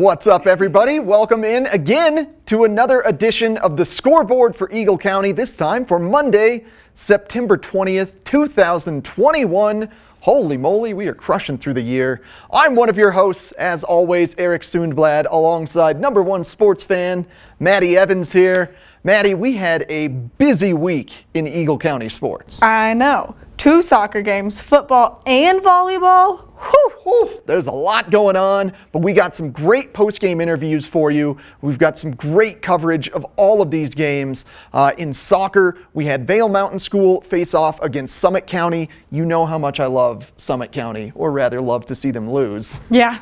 What's up, everybody? Welcome in again to another edition of the Scoreboard for Eagle County, this time for Monday, September 20th, 2021. Holy moly, we are crushing through the year. I'm one of your hosts, as always, Eric Sundblad, alongside number one sports fan, Maddie Evans here. Maddie, we had a busy week in Eagle County sports. I know. 2 soccer games, football and volleyball. Whew, there's a lot going on, but we got some great post-game interviews for you. We've got some great coverage of all of these games. In soccer, we had Vail Mountain School face off against Summit County. You know how much I love Summit County, or rather love to see them lose. Yeah,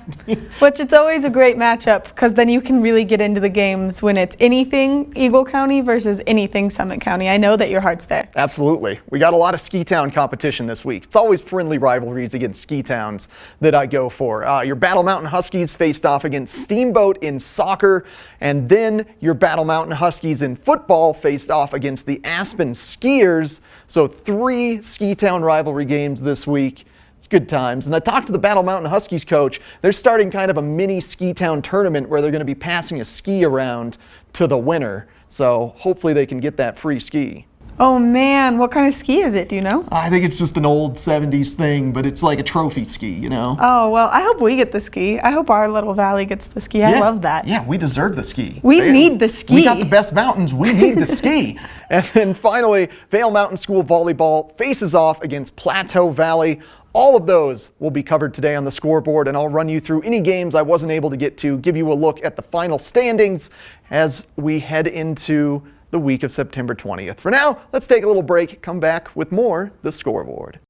which it's always a great matchup because then you can really get into the games when it's anything Eagle County versus anything Summit County. I know that your heart's there. Absolutely. We got a lot of ski town competition this week. It's always friendly rivalries against ski towns that I go for. Your Battle Mountain Huskies faced off against Steamboat in soccer, and then your Battle Mountain Huskies in football faced off against the Aspen Skiers. So 3 ski town rivalry games this week. It's good times. And I talked to the Battle Mountain Huskies coach. They're starting kind of a mini ski town tournament where they're going to be passing a ski around to the winner. So hopefully they can get that free ski. Oh man, what kind of ski is it? Do you know? I think it's just an old 70s thing, but it's like a trophy ski, you know? Oh, well, I hope we get the ski. I hope our little valley gets the ski. I love that. Yeah, we deserve the ski. We need the ski. We got the best mountains. We need the ski. And then finally, Vail Mountain School volleyball faces off against Plateau Valley. All of those will be covered today on the scoreboard, and I'll run you through any games I wasn't able to get to, give you a look at the final standings as we head into the week of September 20th. For now, let's take a little break, come back with more The Scoreboard.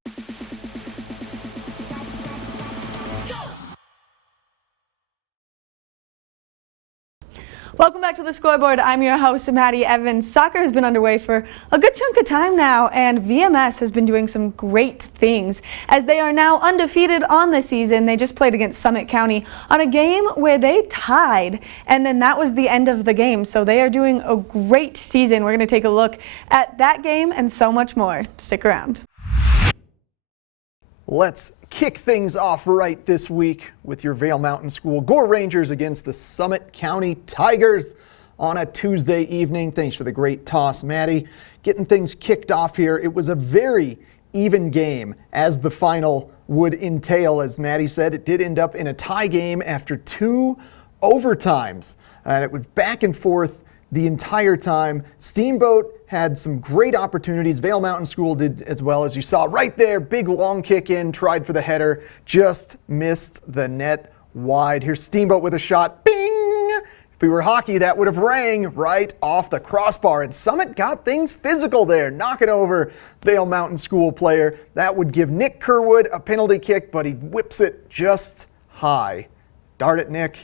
Welcome back to the Scoreboard. I'm your host, Maddie Evans. Soccer has been underway for a good chunk of time now, and VMS has been doing some great things as they are now undefeated on the season. They just played against Summit County on a game where they tied, and then that was the end of the game. So they are doing a great season. We're going to take a look at that game and so much more. Stick around. Let's kick things off right this week with your Vail Mountain School Gore Rangers against the Summit County Tigers on a Tuesday evening. Thanks for the great toss, Maddie. Getting things kicked off here. It was a very even game, as the final would entail. As Maddie said, it did end up in a tie game after 2 overtimes. And it was back and forth the entire time. Steamboat had some great opportunities. Vail Mountain School did as well, as you saw right there. Big long kick in, tried for the header, just missed the net wide. Here's Steamboat with a shot. Bing! If we were hockey, that would have rang right off the crossbar. And Summit got things physical there, knocking over Vail Mountain School player. That would give Nick Kerwood a penalty kick, but he whips it just high. Darn it, Nick.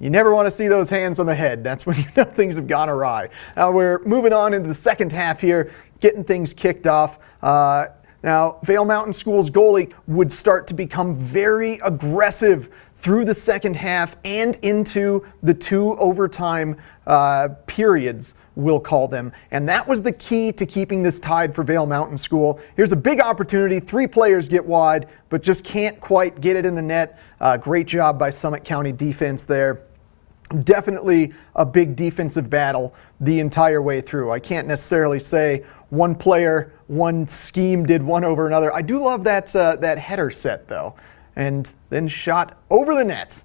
You never want to see those hands on the head. That's when you know things have gone awry. Now we're moving on into the second half here, getting things kicked off. Now, Vail Mountain School's goalie would start to become very aggressive through the second half and into the 2 overtime periods, we'll call them. And that was the key to keeping this tied for Vail Mountain School. Here's a big opportunity. 3 players get wide, but just can't quite get it in the net. Great job by Summit County defense there. Definitely a big defensive battle the entire way through. I can't necessarily say one player, one scheme did one over another. I do love that header set though, and then shot over the nets,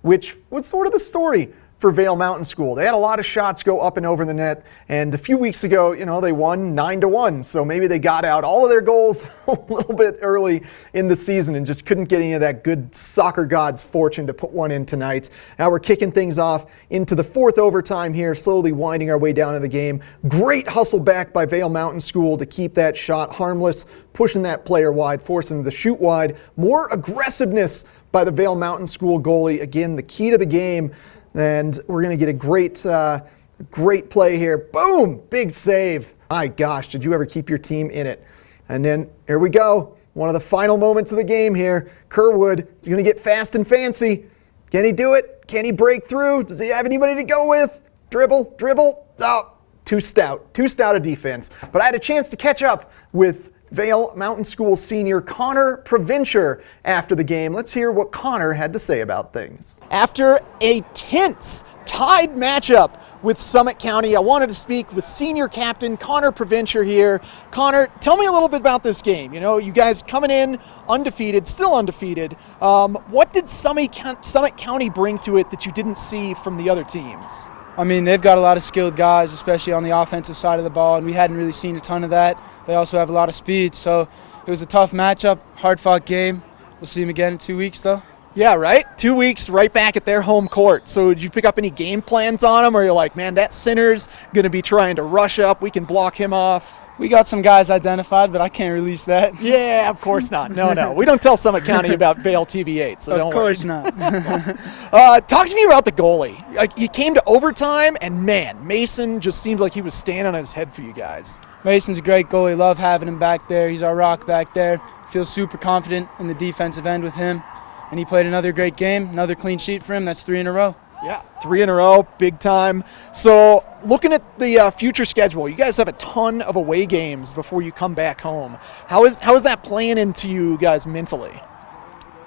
which was sort of the story for Vail Mountain School. They had a lot of shots go up and over the net, and a few weeks ago, you know, they won 9-1, so maybe they got out all of their goals a little bit early in the season and just couldn't get any of that good soccer god's fortune to put one in tonight. Now we're kicking things off into the 4th overtime here, slowly winding our way down to the game. Great hustle back by Vail Mountain School to keep that shot harmless, pushing that player wide, forcing him to shoot wide. More aggressiveness by the Vail Mountain School goalie. Again, the key to the game. And we're going to get a great play here. Boom! Big save. My gosh, did you ever keep your team in it? And then here we go. One of the final moments of the game here. Kerwood is going to get fast and fancy. Can he do it? Can he break through? Does he have anybody to go with? Dribble. Oh, too stout a defense. But I had a chance to catch up with Vail Mountain School senior Connor Provencher after the game. Let's hear what Connor had to say about things. After a tense, tied matchup with Summit County, I wanted to speak with senior captain Connor Provencher here. Connor, tell me a little bit about this game. You know, you guys coming in undefeated, still undefeated. What did Summit County bring to it that you didn't see from the other teams? I mean, they've got a lot of skilled guys, especially on the offensive side of the ball, and we hadn't really seen a ton of that. They also have a lot of speed, so it was a tough matchup, hard-fought game. We'll see them again in 2 weeks, though. Yeah, right? 2 weeks right back at their home court. So did you pick up any game plans on them, or you're like, man, that center's going to be trying to rush up. We can block him off. We got some guys identified, but I can't release that. Yeah, of course not. No. We don't tell Summit County about Vail TV8, so don't worry. Of course not. Talk to me about the goalie. He came to overtime, and man, Mason just seemed like he was standing on his head for you guys. Mason's a great goalie. Love having him back there. He's our rock back there. Feel super confident in the defensive end with him. And he played another great game, another clean sheet for him. That's 3 in a row. Yeah, 3 in a row, big time. So looking at the future schedule, you guys have a ton of away games before you come back home. How is that playing into you guys mentally?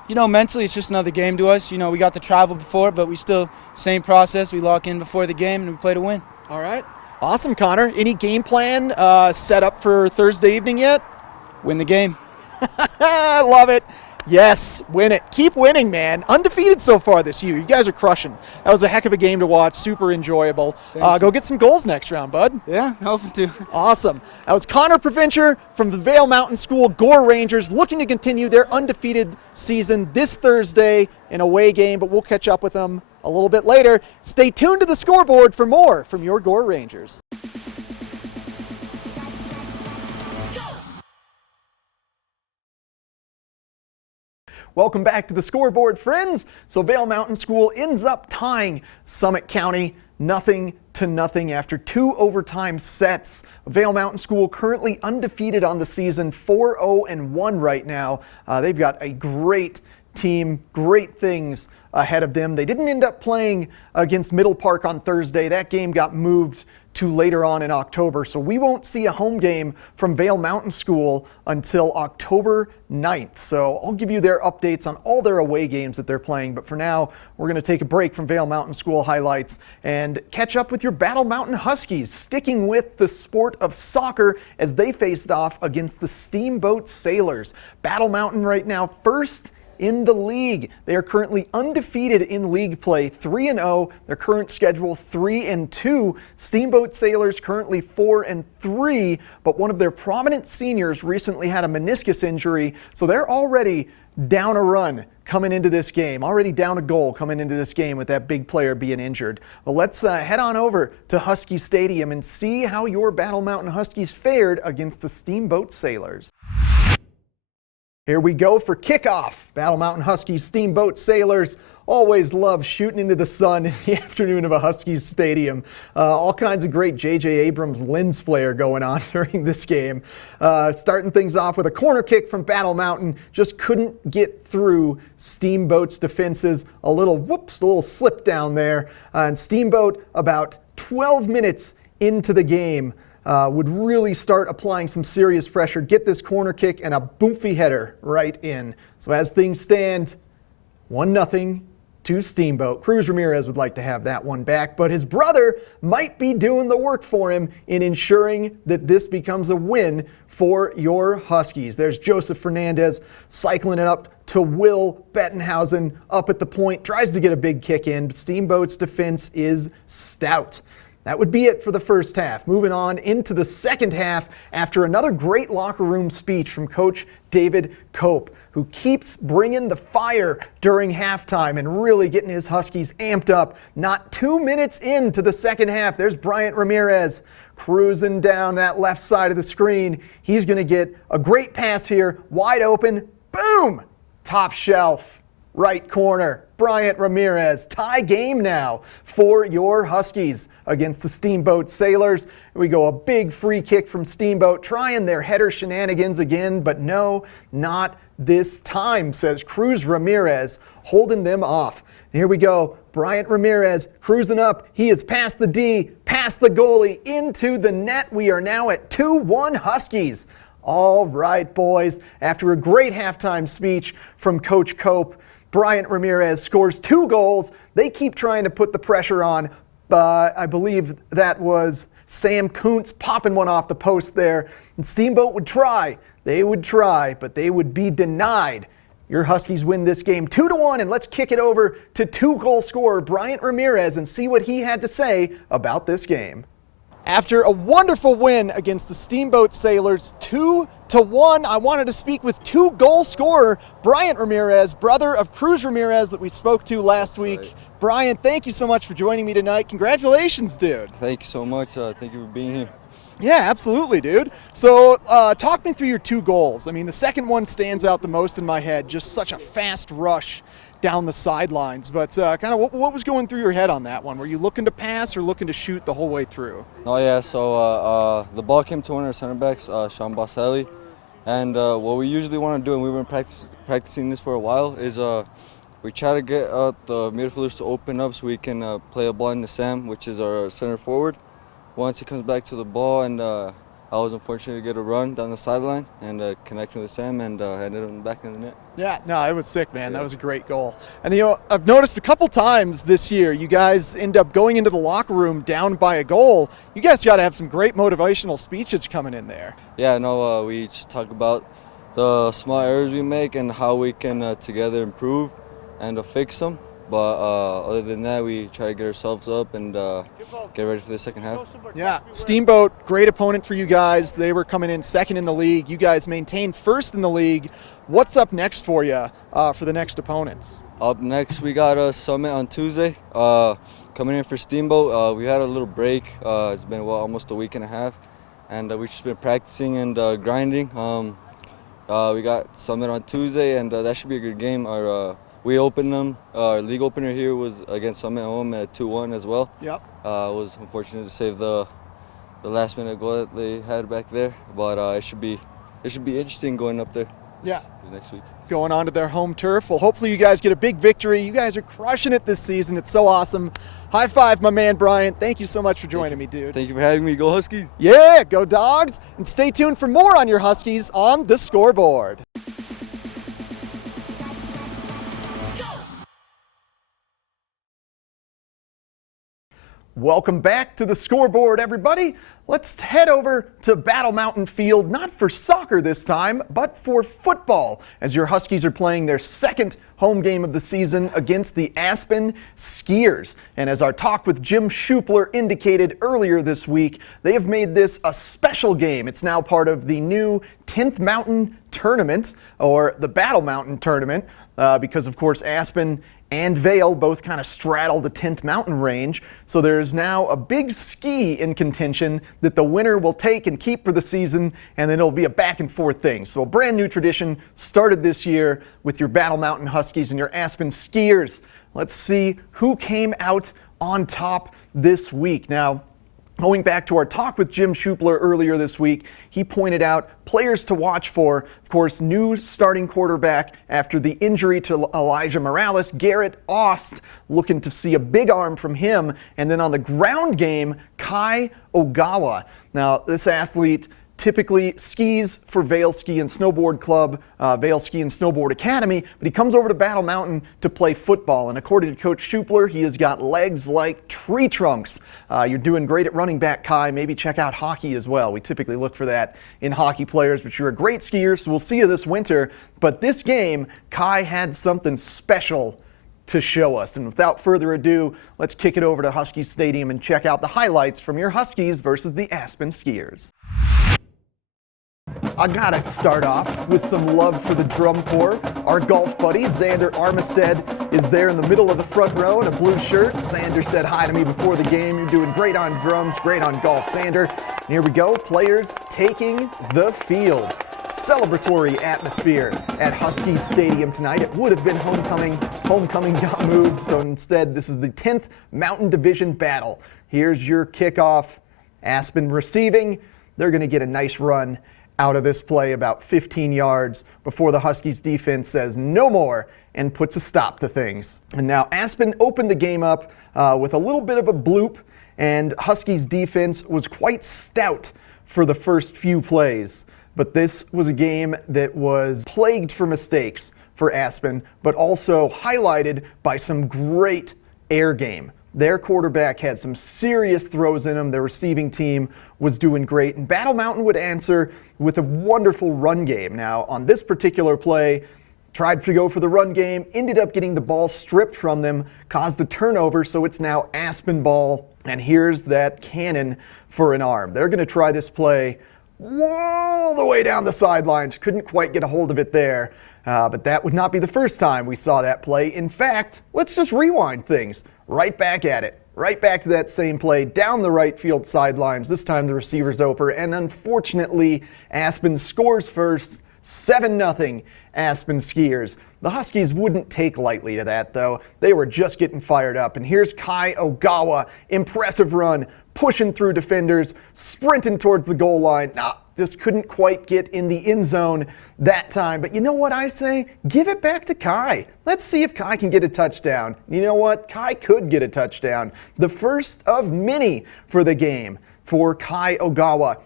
You know, mentally it's just another game to us. You know, we got the travel before, but we still, same process. We lock in before the game and we play to win. All right. Awesome, Connor. Any game plan set up for Thursday evening yet? Win the game. I love it. Yes, win it. Keep winning, man. Undefeated so far this year. You guys are crushing. That was a heck of a game to watch. Super enjoyable. Go get some goals next round, bud. Yeah, hoping to. Awesome. That was Connor Provencher from the Vail Mountain School Gore Rangers, looking to continue their undefeated season this Thursday in a away game, but we'll catch up with them a little bit later. Stay tuned to the Scoreboard for more from your Gore Rangers. Welcome back to the Scoreboard, friends. So Vail Mountain School ends up tying Summit County 0-0 after 2 overtime sets. Vail Mountain School currently undefeated on the season, 4-0-1 right now. They've got a great team, great things ahead of them. They didn't end up playing against Middle Park on Thursday. That game got moved to later on in October, so we won't see a home game from Vail Mountain School until October 9th. So I'll give you their updates on all their away games that they're playing, but for now, we're going to take a break from Vail Mountain School highlights and catch up with your Battle Mountain Huskies, sticking with the sport of soccer as they faced off against the Steamboat Sailors. Battle Mountain right now first in the league. They are currently undefeated in league play, 3-0. Their current schedule 3-2. Steamboat Sailors currently 4-3, but one of their prominent seniors recently had a meniscus injury, so they're already down a run coming into this game, already down a goal coming into this game with that big player being injured. Well, let's head on over to Husky Stadium and see how your Battle Mountain Huskies fared against the Steamboat Sailors. Here we go for kickoff. Battle Mountain Huskies, Steamboat Sailors. Always love shooting into the sun in the afternoon of a Huskies stadium. All kinds of great J.J. Abrams lens flare going on during this game. Starting things off with a corner kick from Battle Mountain. Just couldn't get through Steamboat's defenses. A little slip down there. And Steamboat, about 12 minutes into the game, would really start applying some serious pressure, get this corner kick and a boofy header right in. So as things stand, 1-0 to Steamboat. Cruz Ramirez would like to have that one back, but his brother might be doing the work for him in ensuring that this becomes a win for your Huskies. There's Joseph Fernandez cycling it up to Will Bettenhausen up at the point, tries to get a big kick in, but Steamboat's defense is stout. That would be it for the first half. Moving on into the second half after another great locker room speech from Coach David Cope, who keeps bringing the fire during halftime and really getting his Huskies amped up. Not 2 minutes into the second half, there's Bryant Ramirez cruising down that left side of the screen. He's going to get a great pass here, wide open, boom, top shelf. Right corner, Bryant Ramirez. Tie game now for your Huskies against the Steamboat Sailors. We go a big free kick from Steamboat, trying their header shenanigans again, but no, not this time, says Cruz Ramirez, holding them off. And here we go, Bryant Ramirez cruising up. He is past the D, past the goalie, into the net. We are now at 2-1 Huskies. All right, boys. After a great halftime speech from Coach Cope, Bryant Ramirez scores 2 goals. They keep trying to put the pressure on, but I believe that was Sam Kuntz popping one off the post there. And Steamboat would try. They would try, but they would be denied. Your Huskies win this game 2-1, and let's kick it over to 2-goal scorer Bryant Ramirez and see what he had to say about this game. After a wonderful win against the Steamboat Sailors, 2-1, I wanted to speak with 2-goal scorer Bryant Ramirez, brother of Cruz Ramirez that we spoke to last week. Right. Bryant, thank you so much for joining me tonight. Congratulations, dude. Thank you so much. Thank you for being here. Yeah, absolutely, dude. So talk me through your 2 goals. I mean, the second one stands out the most in my head, just such a fast rush down the sidelines. But kind of what was going through your head on that one? Were you looking to pass or looking to shoot the whole way through? Oh yeah, so the ball came to one of our center backs, Sean Boselli, and what we usually want to do, and we've been practicing this for a while, is we try to get the midfielders to open up so we can play a ball into Sam, which is our center forward. Once he comes back to the ball, and I was unfortunate to get a run down the sideline and connecting with Sam, and ended up back in the net. Yeah, no, it was sick, man. Yeah. That was a great goal. And, you know, I've noticed a couple times this year, you guys end up going into the locker room down by a goal. You guys got to have some great motivational speeches coming in there. Yeah, no, we just talk about the small errors we make and how we can together improve and fix them. But other than that, we try to get ourselves up and get ready for the second half. Yeah, Steamboat, great opponent for you guys. They were coming in second in the league. You guys maintained first in the league. What's up next for you for the next opponents? Up next, we got a Summit on Tuesday. Coming in for Steamboat, we had a little break. It's been almost a week and a half, and we've just been practicing and grinding. We got Summit on Tuesday, and that should be a good game. We opened them. Our league opener here was against Summit at home at 2-1 as well. Yep. It was unfortunate to save the last minute goal that they had back there, but it should be interesting going up there. Next week. Going on to their home turf. Well, hopefully you guys get a big victory. You guys are crushing it this season. It's so awesome. High five, my man, Bryant. Thank you so much for joining me, dude. Thank you for having me. Go Huskies. Yeah, go Dogs. And stay tuned for more on your Huskies on the Scoreboard. Welcome back to the Scoreboard, everybody. Let's head over to Battle Mountain Field, not for soccer this time, but for football, as your Huskies are playing their second home game of the season against the Aspen Skiers. And as our talk with Jim Schupler indicated earlier this week, they have made this a special game. It's now part of the new 10th Mountain Tournament, or the Battle Mountain Tournament, because of course Aspen and Vail both kind of straddle the 10th mountain range. So there's now a big ski in contention that the winner will take and keep for the season, and then it'll be a back and forth thing. So a brand new tradition started this year with your Battle Mountain Huskies and your Aspen Skiers. Let's see who came out on top this week. Now, going back to our talk with Jim Schupler earlier this week, he pointed out players to watch for, of course, new starting quarterback after the injury to Elijah Morales, Garrett Ost, looking to see a big arm from him. And then on the ground game, Kai Ogawa. Now, this athlete typically skis for Vail Ski and Snowboard Club, Vail Ski and Snowboard Academy, but he comes over to Battle Mountain to play football. And according to Coach Schupler, he has got legs like tree trunks. You're doing great at running back, Kai. Maybe check out hockey as well. We typically look for that in hockey players, but you're a great skier, so we'll see you this winter. But this game, Kai had something special to show us. And without further ado, let's kick it over to Huskies Stadium and check out the highlights from your Huskies versus the Aspen Skiers. I gotta start off with some love for the drum corps. Our golf buddy, Xander Armistead, is there in the middle of the front row in a blue shirt. Xander said hi to me before the game. You're doing great on drums, great on golf, Xander. And here we go, players taking the field. Celebratory atmosphere at Huskies Stadium tonight. It would have been homecoming. Homecoming got moved, so instead this is the 10th Mountain Division battle. Here's your kickoff. Aspen receiving. They're gonna get a nice run out of this play about 15 yards before the Huskies defense says no more and puts a stop to things. And now Aspen opened the game up with a little bit of a bloop, and Huskies defense was quite stout for the first few plays. but this was a game that was plagued for mistakes for Aspen, but also highlighted by some great air game. Their quarterback had some serious throws in him. Their receiving team was doing great, and Battle Mountain would answer with a wonderful run game. Now, on this particular play, tried to go for the run game, ended up getting the ball stripped from them, caused a turnover, so it's now Aspen ball, and here's that cannon for an arm. They're going to try this play all the way down the sidelines. Couldn't quite get a hold of it there, but that would not be the first time we saw that play. In fact, let's just rewind things. Right back at it. Right back to that same play, down the right field sidelines. This time the receiver's open, and unfortunately, Aspen scores first, 7-0 Aspen Skiers. The Huskies wouldn't take lightly to that, though. They were just getting fired up, and here's Kai Ogawa. Impressive run, pushing through defenders, sprinting towards the goal line. Just couldn't quite get in the end zone that time. But you know what I say? Give it back to Kai. Let's see if Kai can get a touchdown. You know what? Kai could get a touchdown. The first of many for the game for Kai Ogawa.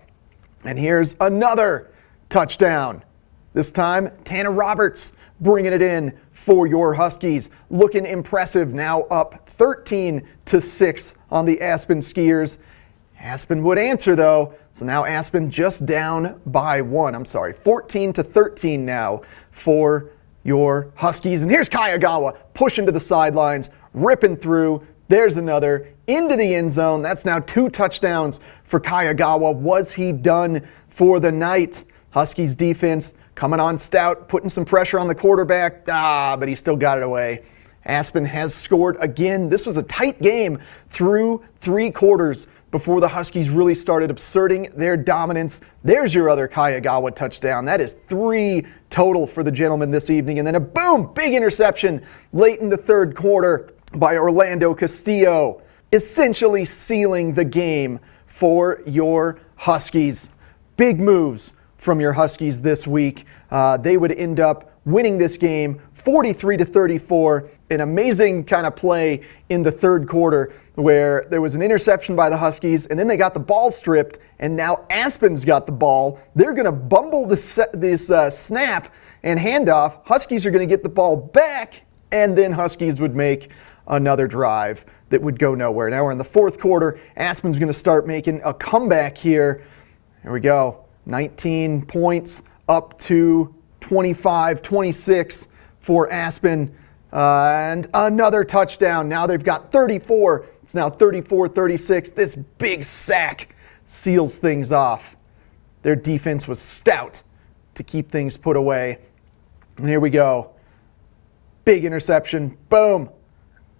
And here's another touchdown. This time, Tanner Roberts bringing it in for your Huskies. Looking impressive, now up 13-6 on the Aspen Skiers. Aspen would answer though, so now Aspen just down by 1. 14-13 now for your Huskies. And here's Kayagawa pushing to the sidelines, ripping through. There's another into the end zone. That's now 2 touchdowns for Kayagawa. Was he done for the night? Huskies defense coming on stout, putting some pressure on the quarterback. But he still got it away. Aspen has scored again. This was a tight game through 3 quarters before the Huskies really started asserting their dominance. There's your other Kayagawa touchdown. That is 3 total for the gentleman this evening. And then a boom, big interception late in the 3rd quarter by Orlando Castillo, essentially sealing the game for your Huskies. Big moves from your Huskies this week. They would end up winning this game 43-34. An amazing kind of play in the 3rd quarter where there was an interception by the Huskies, and then they got the ball stripped, and now Aspen's got the ball. They're going to bumble this snap and handoff. Huskies are going to get the ball back, and then Huskies would make another drive that would go nowhere. Now we're in the 4th quarter. Aspen's going to start making a comeback here. Here we go. 19 points up to 25-26 for Aspen. And another touchdown. Now they've got 34. It's now 34-36. This big sack seals things off. Their defense was stout to keep things put away. And here we go. Big interception. Boom.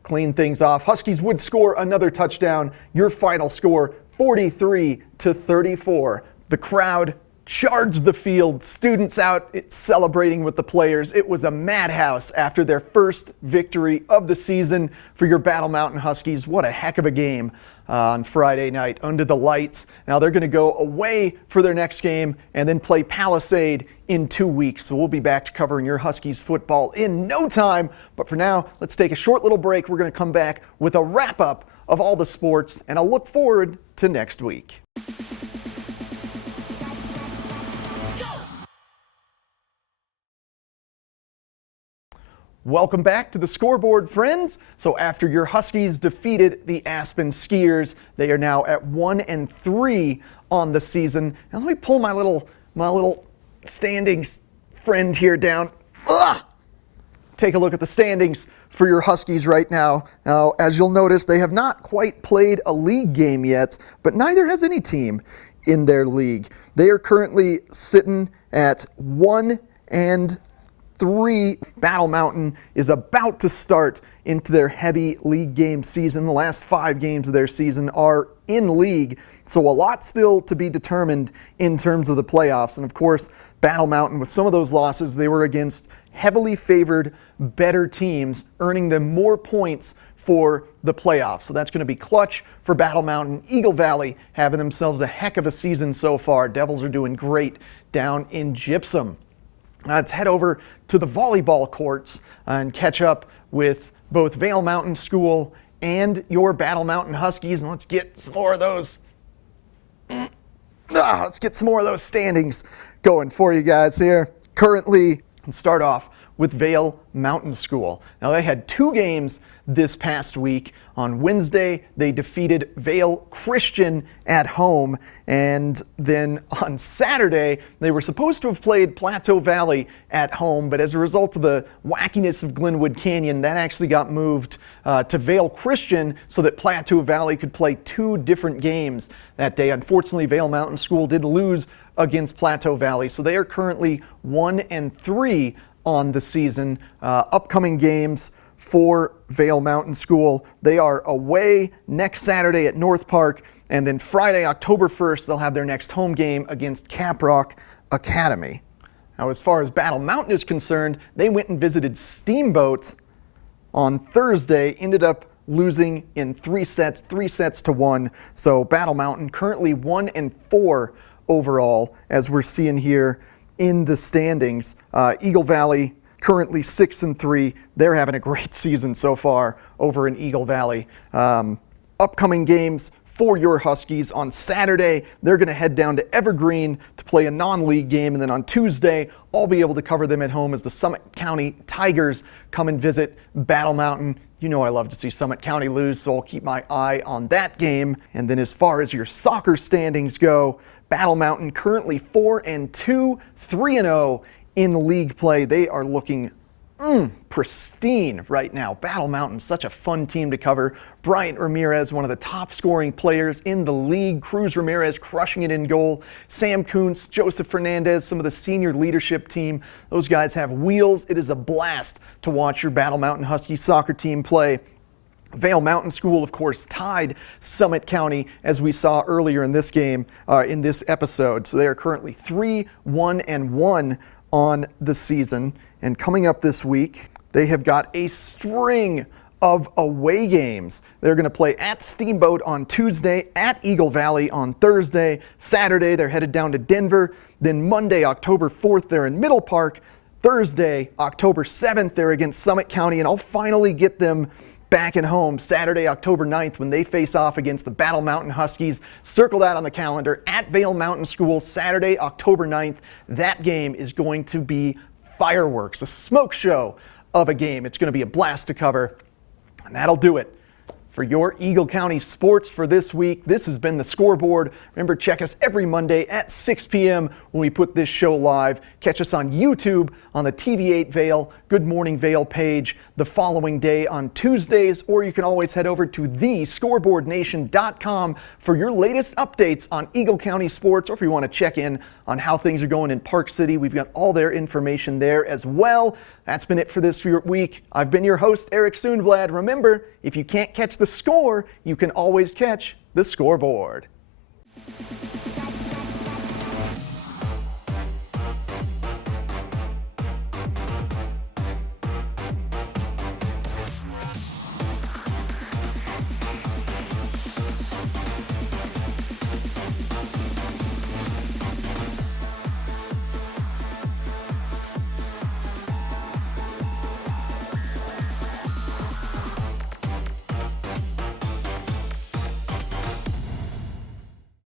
Clean things off. Huskies would score another touchdown. Your final score, 43-34. The crowd charged the field, students out celebrating with the players. It was a madhouse after their first victory of the season for your Battle Mountain Huskies. What a heck of a game on Friday night under the lights. Now they're going to go away for their next game and then play Palisade in 2 weeks. So we'll be back to covering your Huskies football in no time. But for now, let's take a short little break. We're going to come back with a wrap-up of all the sports, and I'll look forward to next week. Welcome back to the Scoreboard, friends. So after your Huskies defeated the Aspen Skiers, they are now at 1-3 on the season. Now let me pull my little standings friend here down. Take a look at the standings for your Huskies right now. Now, as you'll notice, they have not quite played a league game yet, but neither has any team in their league. They are currently sitting at 1-3. Battle Mountain is about to start into their heavy league game season. The last 5 games of their season are in league, so a lot still to be determined in terms of the playoffs. And of course, Battle Mountain, with some of those losses, they were against heavily favored, better teams, earning them more points for the playoffs. So that's going to be clutch for Battle Mountain. Eagle Valley having themselves a heck of a season so far. Devils are doing great down in Gypsum. Let's head over to the volleyball courts and catch up with both Vail Mountain School and your Battle Mountain Huskies. And let's get some more of those Let's get some more of those standings going for you guys here. Currently, let's start off with Vail Mountain School. Now, they had 2 games this past week. On Wednesday, they defeated Vail Christian at home, and then on Saturday, they were supposed to have played Plateau Valley at home, but as a result of the wackiness of Glenwood Canyon, that actually got moved to Vail Christian so that Plateau Valley could play 2 different games that day. Unfortunately, Vail Mountain School did lose against Plateau Valley, so they are currently 1-3 on the season. Upcoming games for Vail Mountain School: they are away next Saturday at North Park, and then Friday, October 1st, they'll have their next home game against Caprock Academy. Now, as far as Battle Mountain is concerned, they went and visited Steamboat on Thursday, ended up losing in 3 sets, 3-1. So Battle Mountain currently 1-4 overall, as we're seeing here in the standings. Eagle Valley currently 6-3. They're having a great season so far over in Eagle Valley. Upcoming games for your Huskies: on Saturday, they're going to head down to Evergreen to play a non-league game, and then on Tuesday, I'll be able to cover them at home as the Summit County Tigers come and visit Battle Mountain. You know I love to see Summit County lose, so I'll keep my eye on that game. And then as far as your soccer standings go, Battle Mountain currently 4-2, 3-0 in league play. They are looking pristine right now. Battle Mountain, such a fun team to cover. Bryant Ramirez, one of the top scoring players in the league. Cruz Ramirez crushing it in goal. Sam Kuntz, Joseph Fernandez, some of the senior leadership team. Those guys have wheels. It is a blast to watch your Battle Mountain Huskies soccer team play. Vail Mountain School, of course, tied Summit County, as we saw earlier in this game, in this episode. So they are currently 3-1-1 on the season. And coming up this week, they have got a string of away games. They're going to play at Steamboat on Tuesday, at Eagle Valley on Thursday. Saturday, they're headed down to Denver. Then Monday, October 4th, they're in Middle Park. Thursday, October 7th, they're against Summit County, and I'll finally get them back at home Saturday, October 9th, when they face off against the Battle Mountain Huskies. Circle that on the calendar, at Vail Mountain School, Saturday, October 9th. That game is going to be fireworks, a smoke show of a game. It's going to be a blast to cover, and that'll do it for your Eagle County sports for this week. This has been the Scoreboard. Remember, check us every Monday at 6 p.m. when we put this show live. Catch us on YouTube on the TV8 Vail Good Morning Vail page the following day on Tuesdays, or you can always head over to thescoreboardnation.com for your latest updates on Eagle County sports, or if you want to check in on how things are going in Park City, we've got all their information there as well. That's been it for this week. I've been your host, Eric Sundblad. Remember, if you can't catch the score, you can always catch the scoreboard.